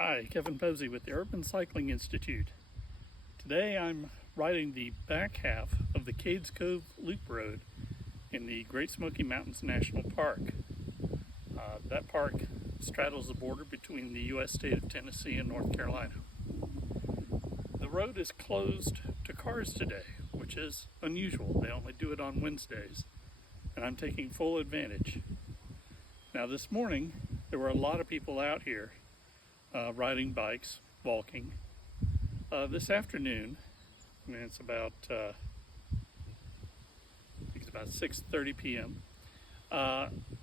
Hi, Kevin Posey with the Urban Cycling Institute. Today I'm riding the back half of the Cades Cove Loop Road in the Great Smoky Mountains National Park. That park straddles the border between the U.S. state of Tennessee and North Carolina. The road is closed to cars today, which is unusual. They only do it on Wednesdays, and I'm taking full advantage. Now this morning, there were a lot of people out here riding bikes, walking. This afternoon, it's about I think it's about 6:30 p.m.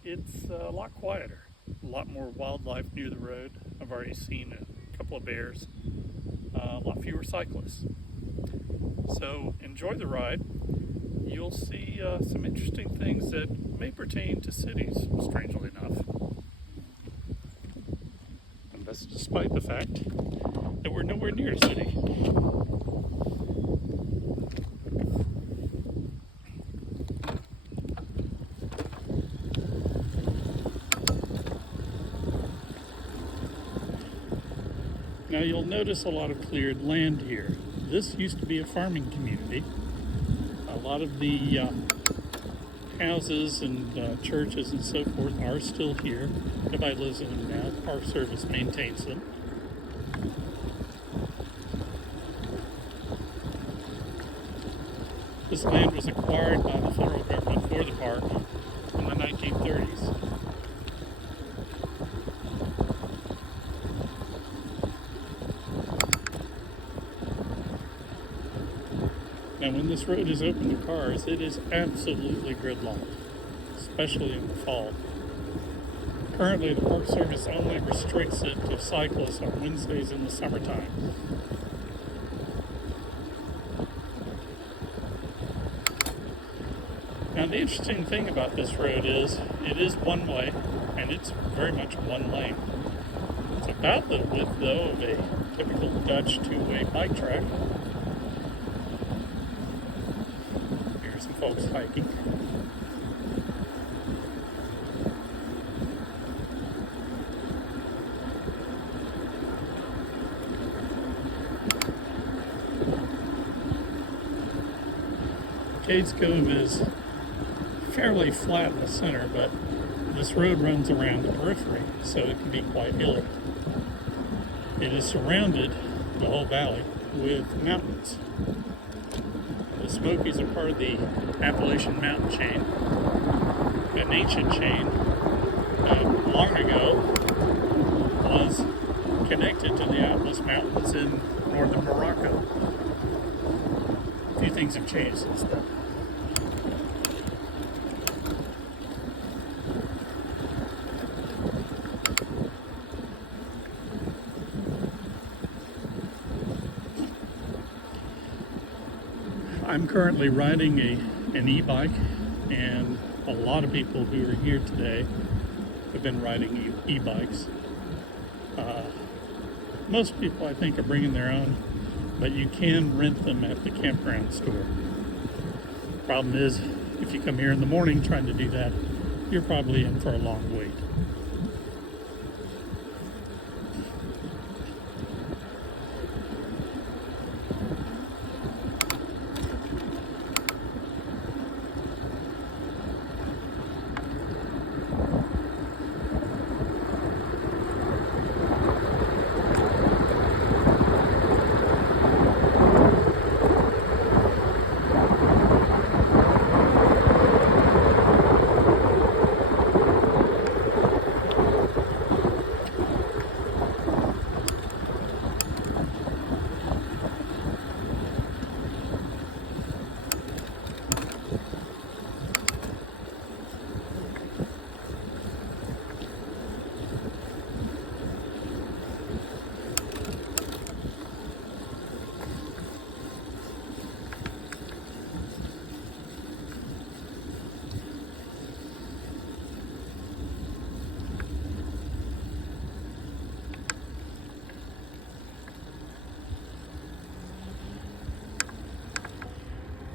It's a lot quieter, a lot more wildlife near the road. I've already seen a couple of bears, a lot fewer cyclists. So enjoy the ride. You'll see some interesting things that may pertain to cities, strangely enough. And that's despite the fact that we're nowhere near a city. Now you'll notice a lot of cleared land here. This used to be a farming community. A lot of the houses and churches and so forth are still here. Nobody lives in them now. Park Service maintains them. This land was acquired by the federal government for the park in the 1930s. And when this road is open to cars, it is absolutely gridlocked, especially in the fall. Currently, the Park Service only restricts it to cyclists on Wednesdays in the summertime. Now, the interesting thing about this road is it is one way, and it's very much one lane. It's about the width, though, of a typical Dutch two-way bike track. Some folks hiking. Cades Cove is fairly flat in the center, but this road runs around the periphery, so it can be quite hilly. It is surrounded, the whole valley, with mountains. The Smokies are part of the Appalachian mountain chain, an ancient chain long ago was connected to the Atlas Mountains in northern Morocco. A few things have changed since then. I'm currently riding an e-bike, and a lot of people who are here today have been riding e-bikes. Most people, I think, are bringing their own, but you can rent them at the campground store. Problem is, if you come here in the morning trying to do that, you're probably in for a long wait.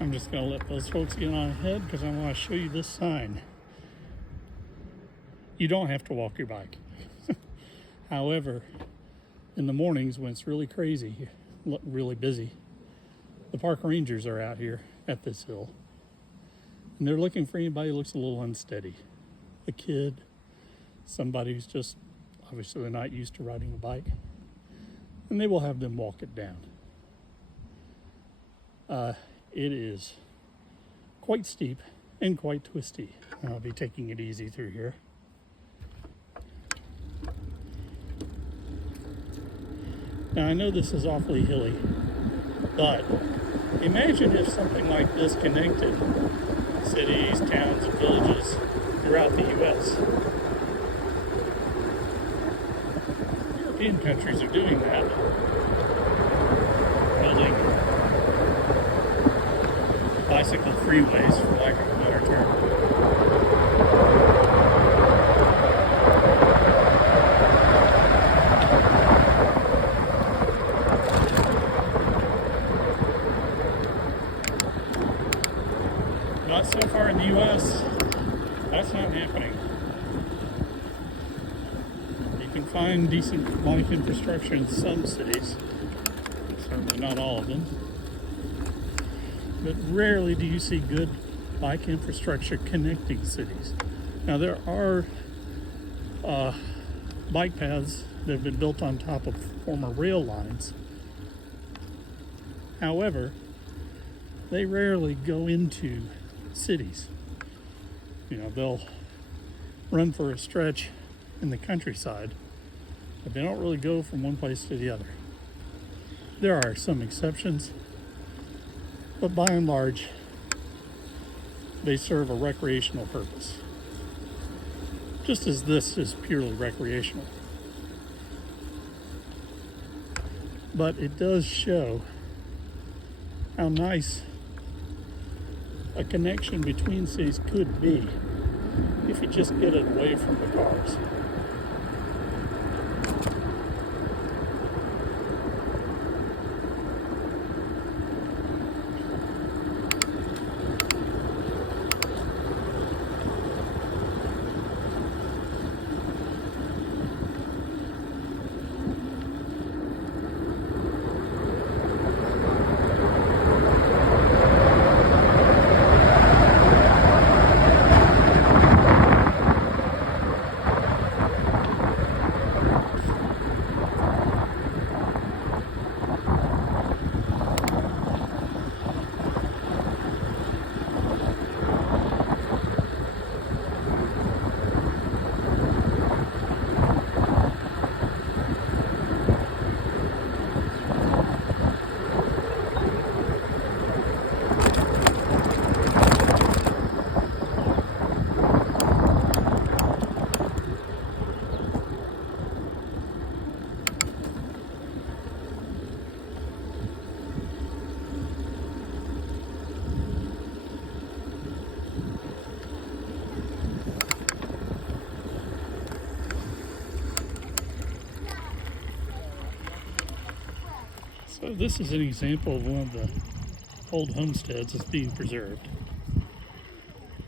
I'm just going to let those folks get on ahead because I want to show you this sign. You don't have to walk your bike. However, in the mornings when it's really crazy, really busy, the park rangers are out here at this hill. And they're looking for anybody who looks a little unsteady. A kid, somebody who's just obviously not used to riding a bike. And they will have them walk it down. It is quite steep and quite twisty. I'll be taking it easy through here. Now I know this is awfully hilly, but imagine if something like this connected cities, towns, and villages throughout the U.S. European countries are doing that, building bicycle freeways, for lack of a better term. But so far in the U.S., that's not happening. You can find decent bike infrastructure in some cities, certainly not all of them. But rarely do you see good bike infrastructure connecting cities. Now there are bike paths that have been built on top of former rail lines. However, they rarely go into cities. You know, they'll run for a stretch in the countryside, but they don't really go from one place to the other. There are some exceptions, but by and large, they serve a recreational purpose. Just as this is purely recreational. But it does show how nice a connection between cities could be if you just get it away from the cars. So this is an example of one of the old homesteads that's being preserved.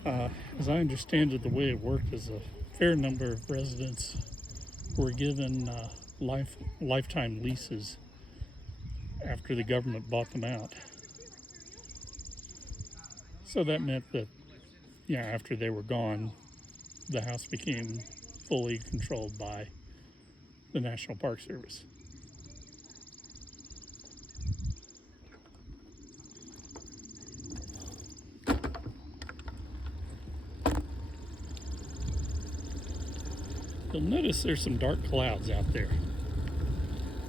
As I understand it, the way it worked is a fair number of residents were given lifetime leases after the government bought them out. So that meant that, after they were gone, the house became fully controlled by the National Park Service. You'll notice there's some dark clouds out there.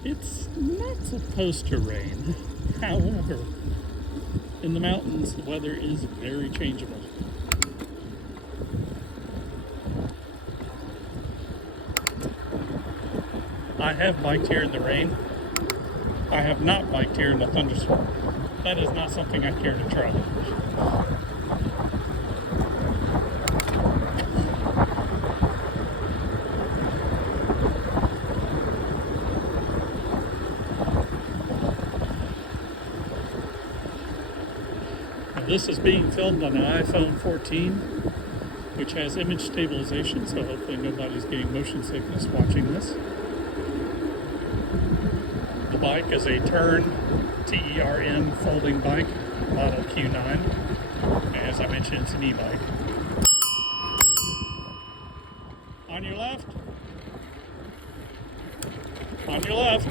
It's not supposed to rain. However, in the mountains, the weather is very changeable. I have biked here in the rain. I have not biked here in a thunderstorm. That is not something I care to try. This is being filmed on an iPhone 14, which has image stabilization, so hopefully nobody's getting motion sickness watching this. The bike is a Tern, T-E-R-N folding bike, model Q9. As I mentioned, it's an e-bike. On your left. On your left.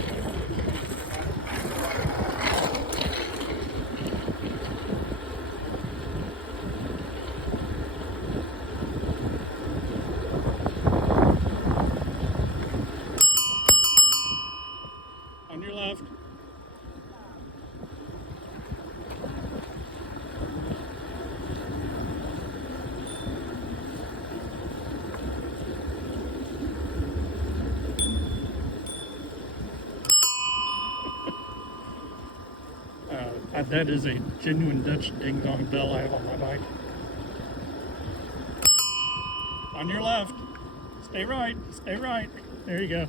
On your left. That is a genuine Dutch ding-dong bell I have on my bike. On your left. Stay right. Stay right. There you go.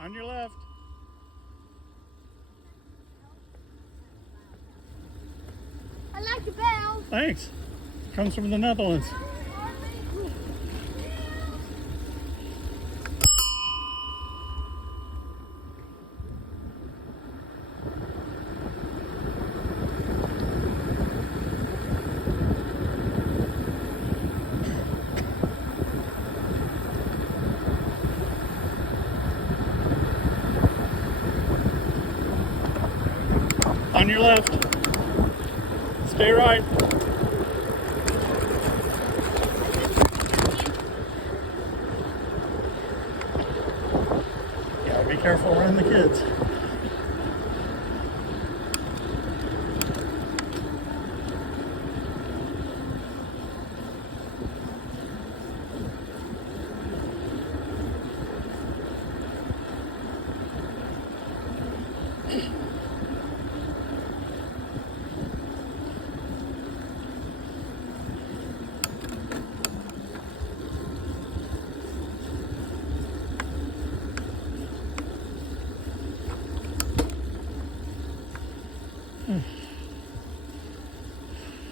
On your left. I like the bell. Thanks. Comes from the Netherlands. On your left. Stay right. Gotta be careful around the kids.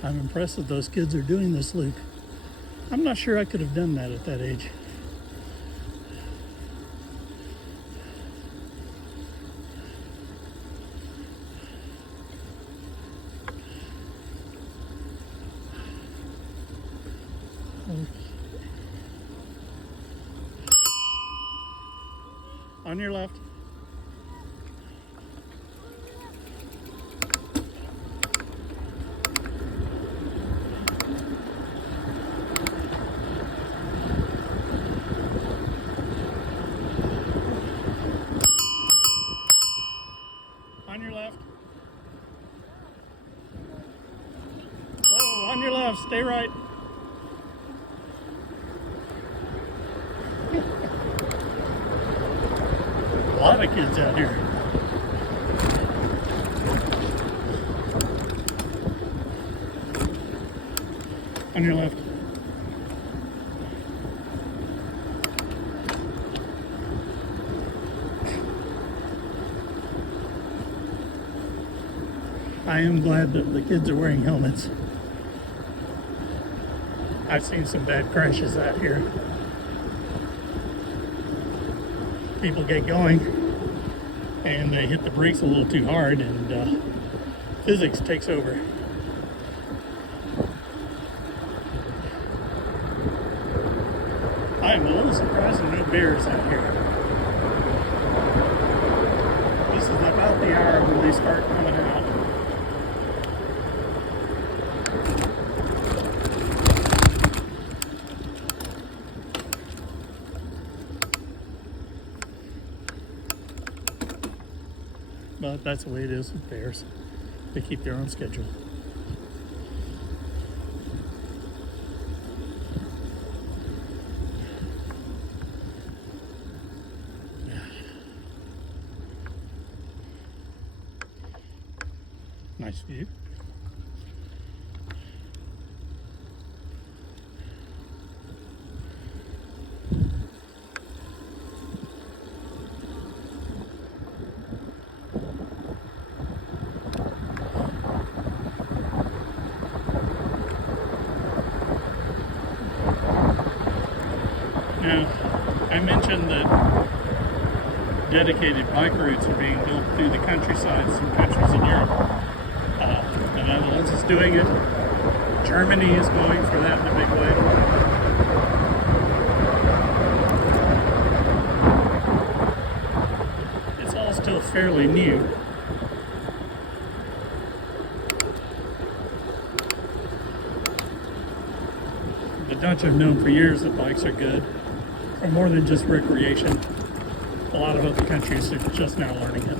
I'm impressed that those kids are doing this, Luke. I'm not sure I could have done that at that age. On your left. On your left. Oh, on your left. Stay right. A lot of kids out here. On your left. I am glad that the kids are wearing helmets. I've seen some bad crashes out here. People get going and they hit the brakes a little too hard, and physics takes over. I am a little surprised there are no bears out here. This is about the hour when they start coming out. But that's the way it is with bears. They keep their own schedule. Nice view. Now, I mentioned that dedicated bike routes are being built through the countrysides in countries in Europe. The Netherlands is doing it. Germany is going for that in a big way. It's all still fairly new. The Dutch have known for years that bikes are good for more than just recreation. A lot of other countries are just now learning it.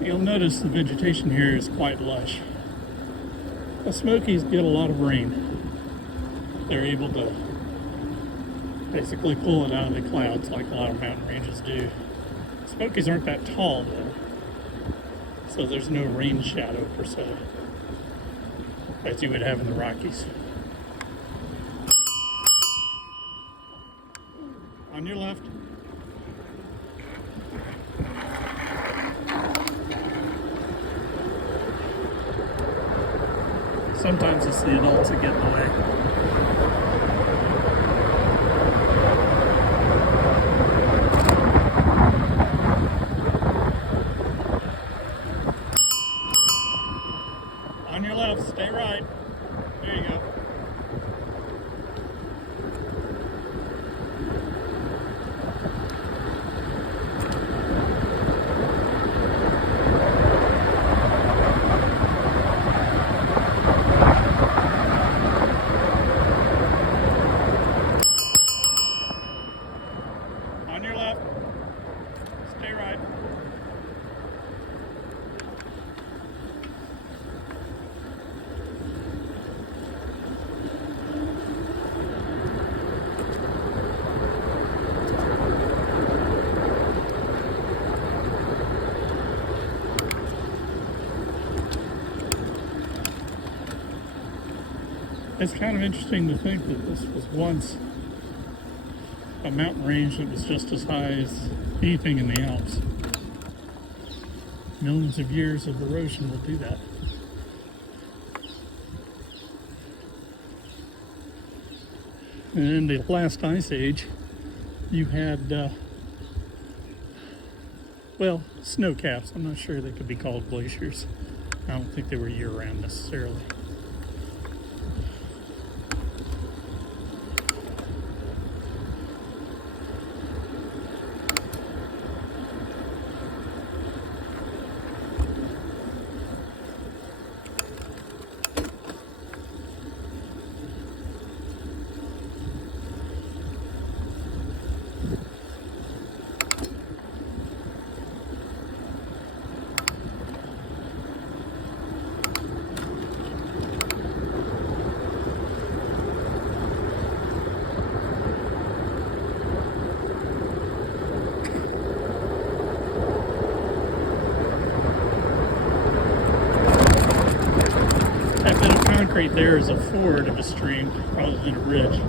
You'll notice the vegetation here is quite lush. The Smokies get a lot of rain. They're able to basically pull it out of the clouds like a lot of mountain ranges do. Smokies aren't that tall though, so there's no rain shadow per se, as you would have in the Rockies. On your left. Sometimes it's the adults that get in the way. On your left, stay right. There you go. On your left, stay right. It's kind of interesting to think that this was once a mountain range that was just as high as anything in the Alps. Millions of years of erosion will do that. And in the last ice age, you had, well, snow caps. I'm not sure they could be called glaciers. I don't think they were year-round necessarily. That bit of concrete there is a ford of a stream rather than a ridge.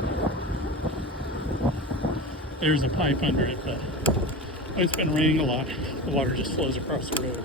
There's a pipe under it, but when it's been raining a lot, the water just flows across the road.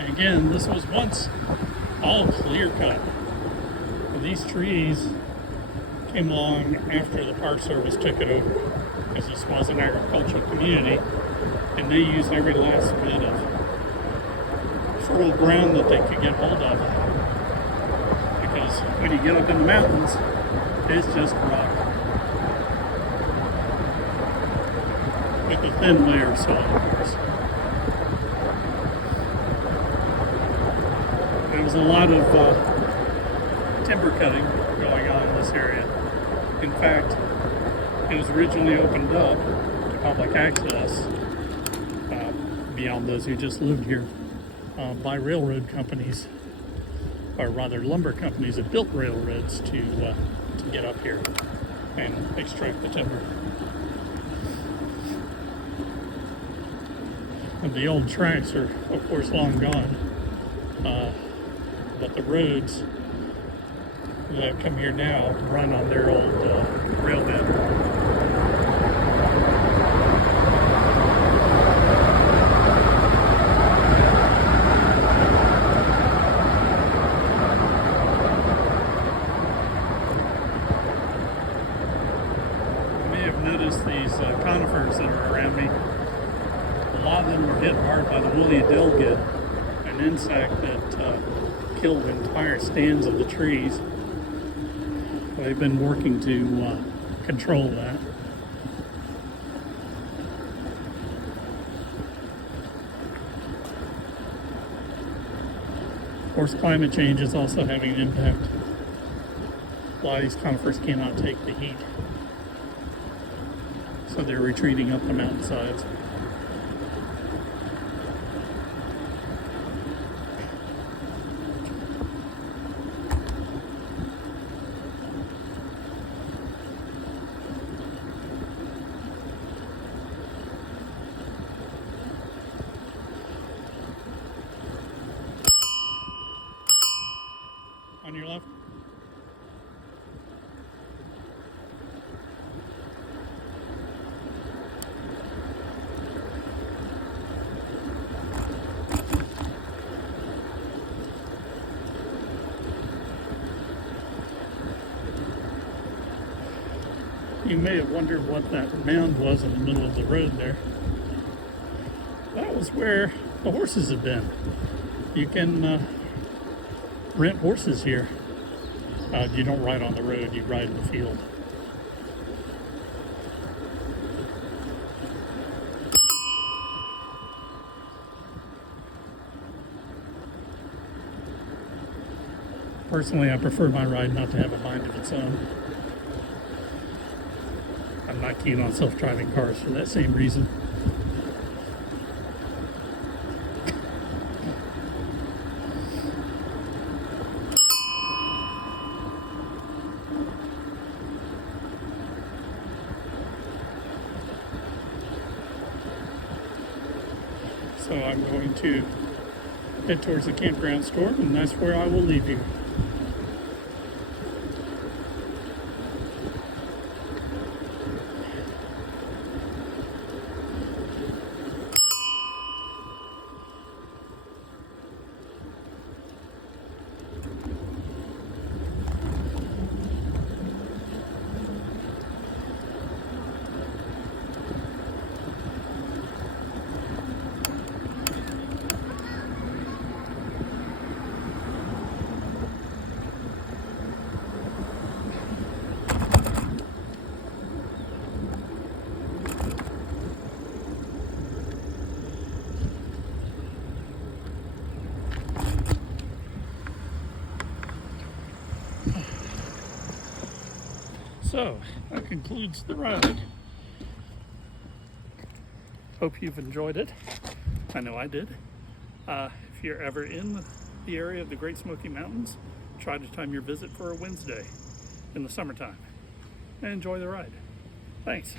Again, this was once all clear cut. These trees came along after the Park Service took it over, because this was an agricultural community, and they used every last bit of fertile ground that they could get hold of when you get up in the mountains, it's just rock with a thin layer of soil, of course. There was a lot of timber cutting going on in this area. In fact, it was originally opened up to public access beyond those who just lived here by railroad companies, or rather lumber companies that built railroads to get up here and extract the timber. And the old tracks are, of course, long gone, but the roads that come here now run on their old rail bed. Notice these conifers that are around me. A lot of them were hit hard by the woolly dilgid, an insect that killed entire stands of the trees. They've been working to control that. Of course, climate change is also having an impact. A lot of these conifers cannot take the heat, so they're retreating up the mountainsides. On your left. You may have wondered what that mound was in the middle of the road there. That was where the horses have been. You can rent horses here. You don't ride on the road, you ride in the field. Personally, I prefer my ride not to have a mind of its own. I'm not keen on self-driving cars for that same reason. So I'm going to head towards the campground store, and that's where I will leave you. So, that concludes the ride. Hope you've enjoyed it. I know I did. If you're ever in the area of the Great Smoky Mountains, try to time your visit for a Wednesday in the summertime and enjoy the ride. Thanks.